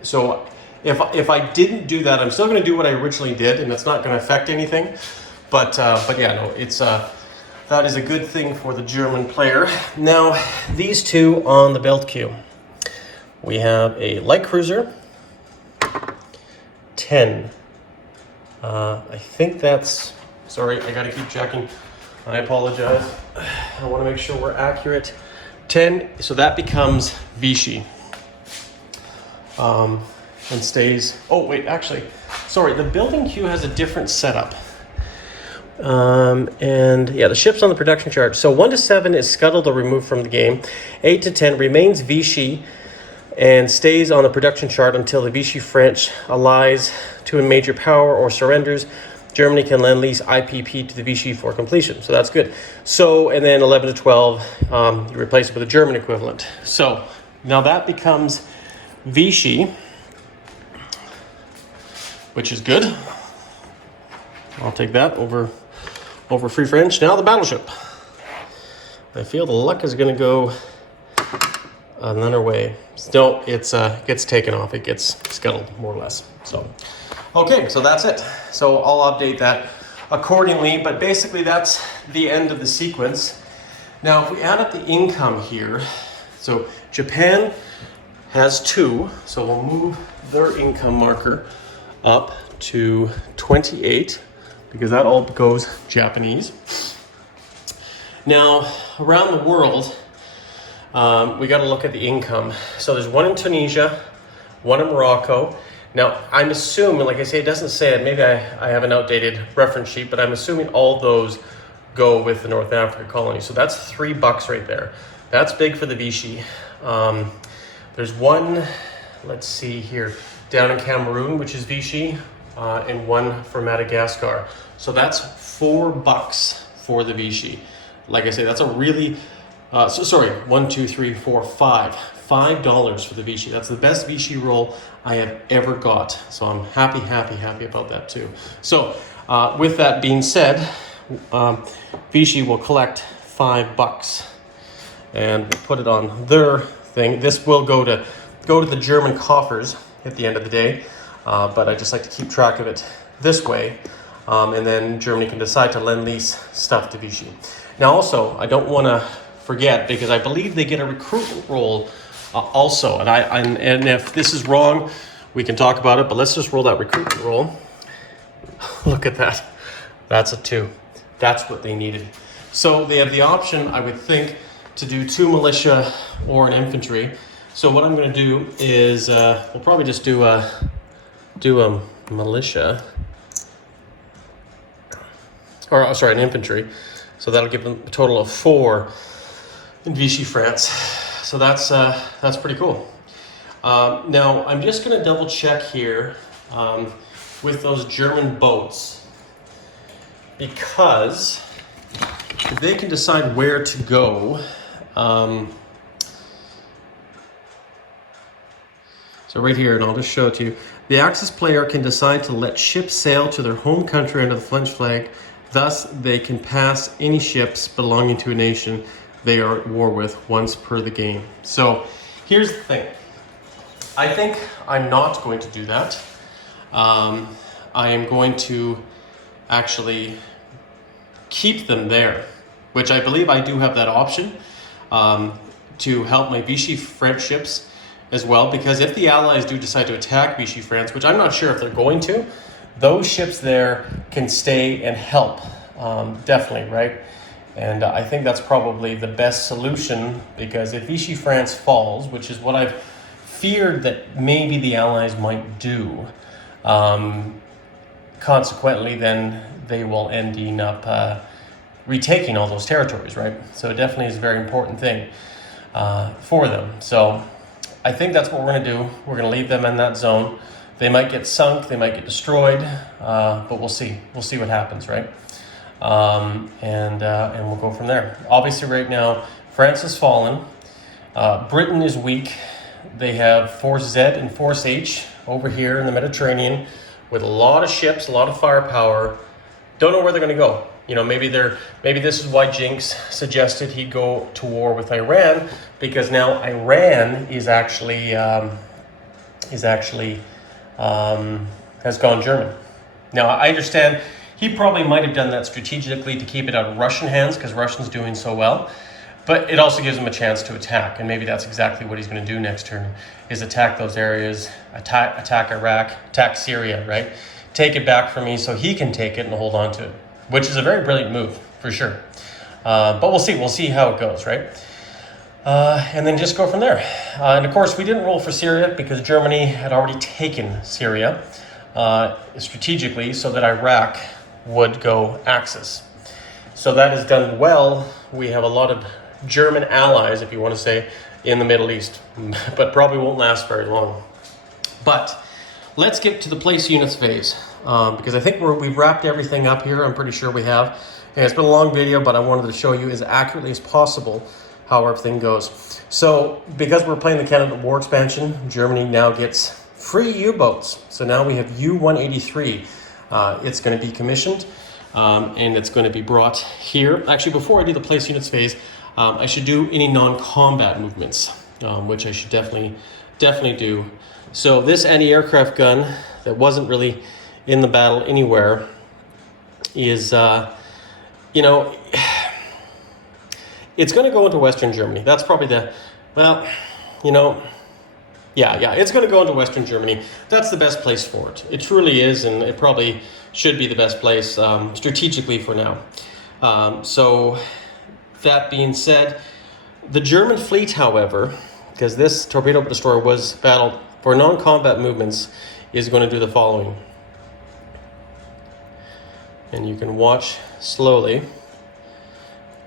So if I didn't do that, I'm still going to do what I originally did, and it's not going to affect anything. But yeah, no, it's that is a good thing for the German player. Now these two on the build queue, we have a light cruiser, 10. I think that's, sorry, I gotta keep checking. I apologize. I want to make sure we're accurate. 10, so that becomes Vichy. And stays, oh wait, actually, sorry, the building queue has a different setup. And yeah, the ship's on the production chart. So 1 to 7 is scuttled or removed from the game. 8 to 10 remains Vichy and stays on the production chart until the Vichy French allies to a major power or surrenders. Germany can lend lease IPP to the Vichy for completion. So that's good. So, and then 11 to 12, you replace it with a German equivalent. So now that becomes Vichy, which is good. I'll take that over Free French. Now the battleship. I feel the luck is going to go another way. No, it gets taken off. It gets scuttled, more or less. So, okay, so that's it. So I'll update that accordingly, but basically that's the end of the sequence. Now, if we add up the income here, so Japan has 2, so we'll move their income marker up to 28, because that all goes Japanese. Now, around the world, we got to look at the income. So there's 1 in Tunisia, 1 in Morocco. Now, I'm assuming, like I say, it doesn't say it. Maybe I have an outdated reference sheet, but I'm assuming all those go with the North Africa colony. So that's $3 right there. That's big for the Vichy. There's 1, let's see here, down in Cameroon, which is Vichy, and 1 for Madagascar. So that's $4 for the Vichy. Like I say, that's a really, sorry, 1, 2, 3, 4, 5. $5 for the Vichy. That's the best Vichy roll I have ever got. So I'm happy about that too. So with that being said, Vichy will collect $5 and put it on their thing. This will go to the German coffers at the end of the day, but I just like to keep track of it this way, and then Germany can decide to lend lease stuff to Vichy. Now also, I don't want to forget, because I believe they get a recruitment roll also, and if this is wrong, we can talk about it, but let's just roll that recruitment roll. Look at that. That's a 2. That's what they needed. So they have the option, I would think, to do 2 militia or an infantry. So what I'm going to do is we'll probably just do a militia, or sorry, an infantry. So that'll give them a total of 4 in Vichy France. So that's pretty cool. Now I'm just going to double check here with those German boats, because if they can decide where to go. So right here, and I'll just show it to you. The Axis player can decide to let ships sail to their home country under the French flag. Thus, they can pass any ships belonging to a nation they are at war with once per the game. So here's the thing. I think I'm not going to do that. I am going to actually keep them there, which I believe I do have that option to help my Vichy French ships as well, because if the Allies do decide to attack Vichy France, which I'm not sure if they're going to, those ships there can stay and help, definitely, right? And I think that's probably the best solution, because if Vichy France falls, which is what I've feared that maybe the Allies might do, consequently then they will end up retaking all those territories, right? So it definitely is a very important thing for them. So I think that's what we're going to do. We're going to leave them in that zone. They might get sunk, they might get destroyed, but we'll see. We'll see what happens, right? And we'll go from there. Obviously, right now, France has fallen. Britain is weak. They have Force Z and Force H over here in the Mediterranean with a lot of ships, a lot of firepower. Don't know where they're going to go. You know, maybe this is why Jinx suggested he go to war with Iran, because now Iran is actually has gone German. Now I understand he probably might have done that strategically to keep it out of Russian hands, because Russia's doing so well. But it also gives him a chance to attack, and maybe that's exactly what he's going to do next turn, is attack those areas, attack Iraq, attack Syria, right? Take it back from me so he can take it and hold on to it, which is a very brilliant move, for sure. But we'll see how it goes, right? And then just go from there. And of course, we didn't roll for Syria because Germany had already taken Syria strategically so that Iraq would go Axis. So that is done well. We have a lot of German allies, if you want to say, in the Middle East, but probably won't last very long. But let's get to the place units phase, because I think we've wrapped everything up here. I'm pretty sure we have. And it's been a long video, but I wanted to show you as accurately as possible how everything goes. So because we're playing the Canada War expansion, Germany now gets free U-boats. So now we have U-183. It's going to be commissioned, and it's going to be brought here. Actually, before I do the place units phase, I should do any non-combat movements, which I should definitely do. So this anti-aircraft gun that wasn't really in the battle anywhere is, you know, it's going to go into Western Germany. That's probably the, well, you know, yeah, it's going to go into Western Germany. That's the best place for it. It truly is, and it probably should be the best place strategically for now. So that being said, the German fleet, however, because this torpedo destroyer was battled for non-combat movements, is going to do the following. And you can watch slowly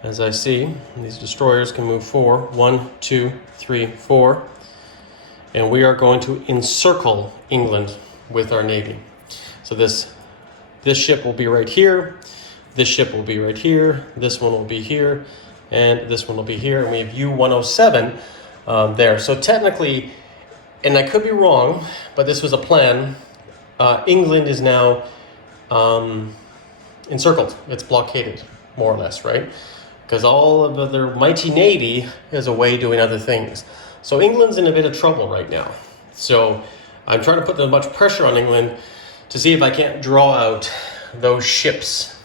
as I see these destroyers can move forward. 1, 2, 3, 4. And we are going to encircle England with our navy. So this ship will be right here. This ship will be right here. This one will be here. And this one will be here. And we have U-107 there. So technically, and I could be wrong, but this was a plan. England is now encircled. It's blockaded, more or less, right? Because all of their mighty navy is away doing other things. So England's in a bit of trouble right now. So I'm trying to put as much pressure on England to see if I can't draw out those ships,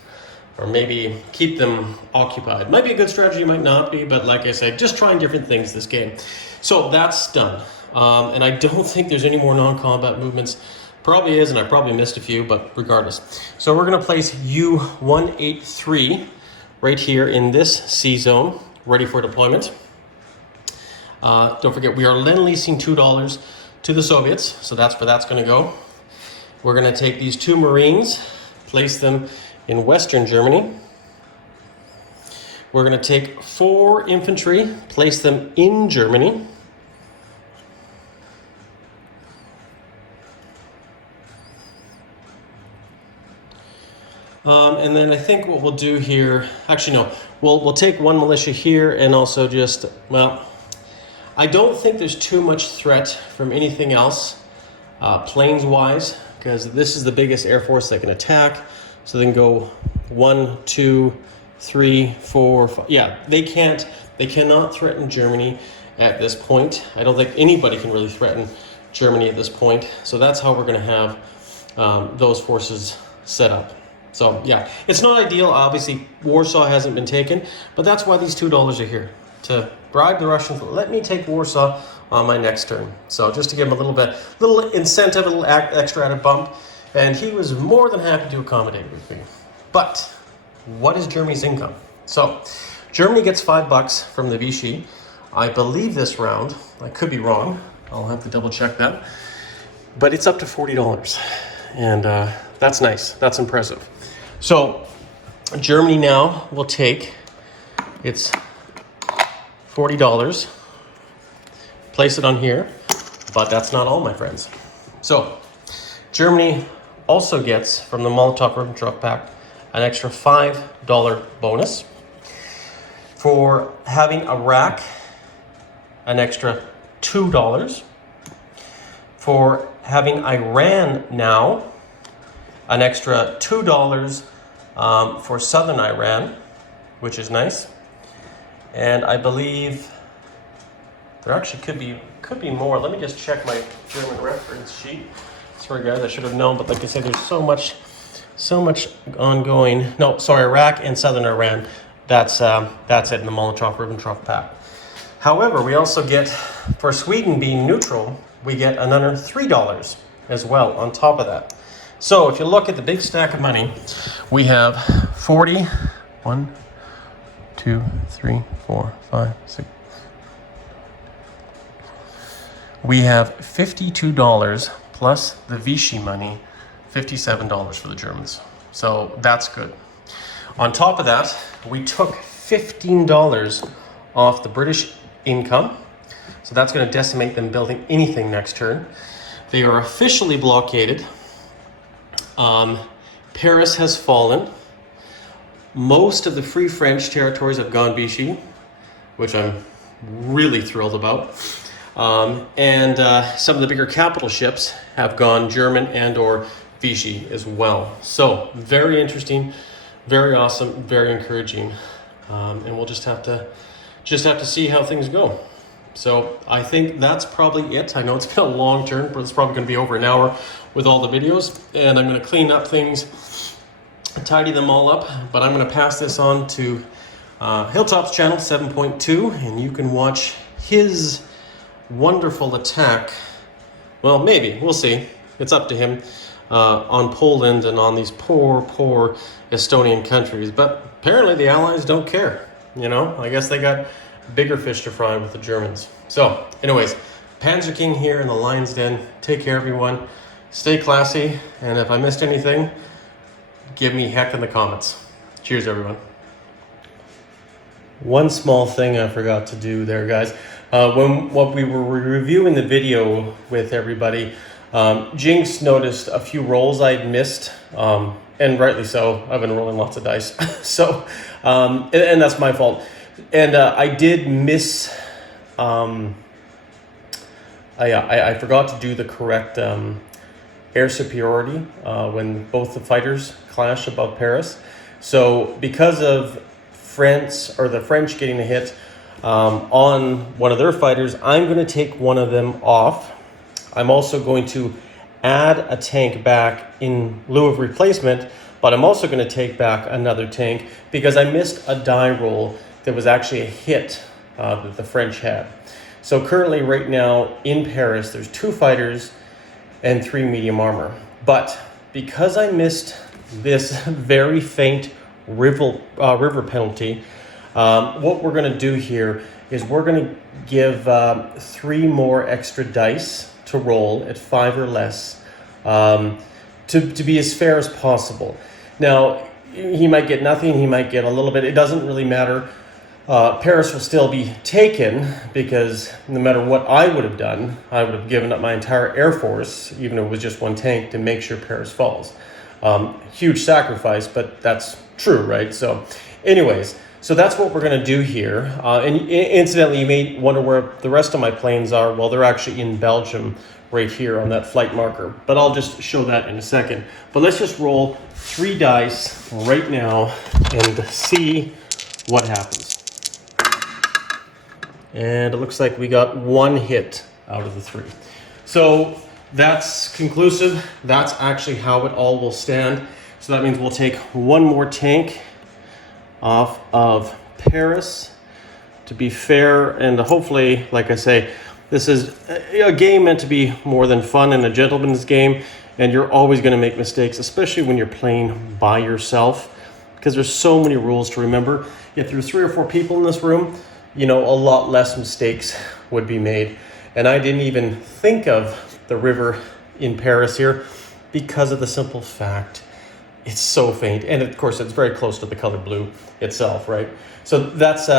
or maybe keep them occupied. Might be a good strategy, might not be, but like I said, just trying different things this game. So that's done. And I don't think there's any more non-combat movements. Probably is, and I probably missed a few, but regardless. So we're gonna place U-183 right here in this C zone, ready for deployment. Don't forget, we are lend-leasing $2 to the Soviets, so that's where that's going to go. We're going to take these 2 Marines, place them in Western Germany. We're going to take 4 infantry, place them in Germany. And then I think what we'll do here, actually no, we'll take 1 militia here and also just, well, I don't think there's too much threat from anything else, planes-wise, because this is the biggest air force that can attack. So they can go 1, 2, 3, 4, 5. Yeah, they cannot threaten Germany at this point. I don't think anybody can really threaten Germany at this point. So that's how we're going to have those forces set up. So yeah, it's not ideal. Obviously, Warsaw hasn't been taken, but that's why these $2 are here, to bribe the Russians. Let me take Warsaw on my next turn. So just to give him a little incentive, a little extra added bump, and he was more than happy to accommodate with me. But what is Germany's income? So Germany gets $5 from the Vichy. I believe this round, I could be wrong, I'll have to double check that, but it's up to $40, and that's nice, that's impressive. So Germany now will take its $40, place it on here, but that's not all, my friends. So Germany also gets from the Molotov-Ribbentrop Pact an extra $5 bonus. For having Iraq, an extra $2. For having Iran now, an extra $2 for southern Iran, which is nice. And I believe there actually could be more. Let me just check my German reference sheet. Sorry guys, I should have known, but like I said, there's so much ongoing. No, sorry, Iraq and southern Iran. That's it in the Molotov-Ribbentrop Pact. However, we also get, for Sweden being neutral, we get another $3 as well on top of that. So if you look at the big stack of money, we have 40, 1, 2, 3, 4, 5, 6. We have $52 plus the Vichy money, $57 for the Germans. So that's good. On top of that, we took $15 off the British income. So that's going to decimate them building anything next turn. They are officially blockaded. Paris has fallen. Most of the Free French territories have gone Vichy, which I'm really thrilled about. And some of the bigger capital ships have gone German and or Vichy as well. So very interesting, very awesome, very encouraging. And we'll just have to see how things go. So I think that's probably it. I know it's been a long turn, but it's probably going to be over an hour with all the videos. And I'm going to clean up things, tidy them all up. But I'm going to pass this on to Hilltop's channel 7.2, and you can watch his wonderful attack. Well, maybe, we'll see. It's up to him on Poland and on these poor Estonian countries. But apparently the Allies don't care. You know, I guess they got bigger fish to fry with the Germans. So anyways, Panzer King here in the Lion's Den. Take care, everyone. Stay classy. And if I missed anything, give me heck in the comments. Cheers, everyone. One small thing I forgot to do there, guys. When we were reviewing the video with everybody, Jinx noticed a few rolls I'd missed, and rightly so. I've been rolling lots of dice. So, and that's my fault. And I did miss, I forgot to do the correct air superiority when both the fighters clash above Paris. So because of the French getting a hit on one of their fighters, I'm going to take one of them off. I'm also going to add a tank back in lieu of replacement, but I'm also going to take back another tank because I missed a die roll that was actually a hit that the French had. So currently right now in Paris, there's 2 fighters and 3 medium armor. But because I missed this very faint river penalty, what we're going to do here is we're going to give 3 more extra dice to roll at 5 or less, to be as fair as possible. Now, he might get nothing, he might get a little bit, it doesn't really matter. Paris will still be taken, because no matter what I would have done, I would have given up my entire Air Force, even if it was just 1 tank, to make sure Paris falls. Huge sacrifice, but that's true, right? So anyways, so that's what we're going to do here. And incidentally, you may wonder where the rest of my planes are. Well, they're actually in Belgium, right here on that flight marker. But I'll just show that in a second. But let's just roll 3 dice right now and see what happens. And it looks like we got 1 hit out of the 3. So that's conclusive. That's actually how it all will stand. So that means we'll take 1 more tank off of Paris to be fair, and hopefully, like I say, this is a game meant to be more than fun and a gentleman's game, and you're always going to make mistakes, especially when you're playing by yourself, because there's so many rules to remember. If there's 3 or 4 people in this room, you know, a lot less mistakes would be made. And I didn't even think of the river in Paris here because of the simple fact it's so faint, and of course it's very close to the color blue itself, right? So that's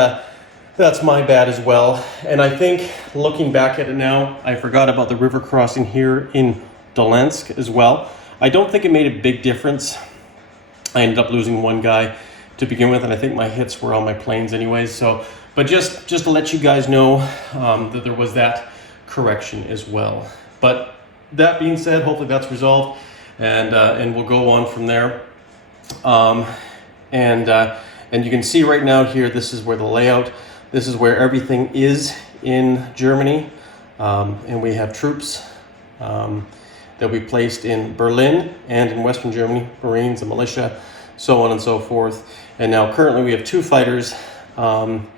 my bad as well. And I think looking back at it now, I forgot about the river crossing here in Dolensk as well. I don't think it made a big difference. I ended up losing 1 guy to begin with, and I think my hits were on my planes anyways. So, but just to let you guys know that there was that correction as well. But that being said, hopefully that's resolved, and we'll go on from there. And you can see right now here, this is where the layout, this is where everything is in Germany, and we have troops that we placed in Berlin and in Western Germany, Marines and militia, so on and so forth. And now currently we have 2 fighters and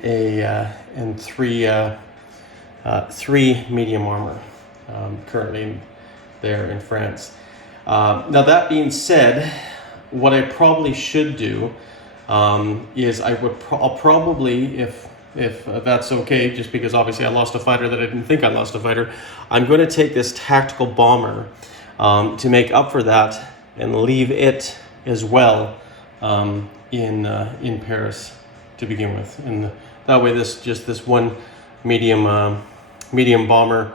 3 medium armor currently there in France. Now that being said, what I probably should do is I'll probably, if that's okay, just because obviously I lost a fighter that I didn't think I lost a fighter, I'm going to take this tactical bomber to make up for that and leave it as well in Paris to begin with, and that way this 1 medium bomber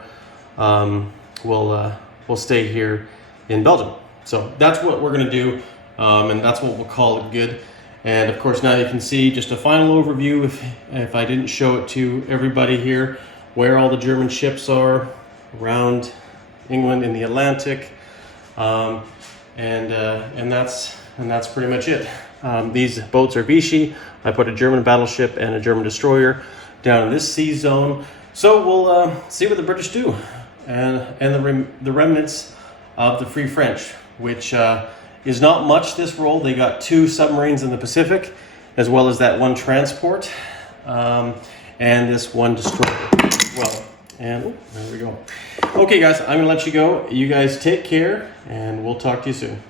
will stay here in Belgium. So that's what we're going to do, and that's what we'll call it good. And of course, now you can see just a final overview, if I didn't show it to everybody here, where all the German ships are around England in the Atlantic, and that's pretty much it. These boats are Vichy. I put a German battleship and a German destroyer down in this sea zone. So we'll see what the British do, and the remnants of the Free French, which is not much this roll. They got 2 submarines in the Pacific, as well as that 1 transport, and this 1 destroyer. Well, and there we go. Okay, guys, I'm gonna let you go. You guys take care, and we'll talk to you soon.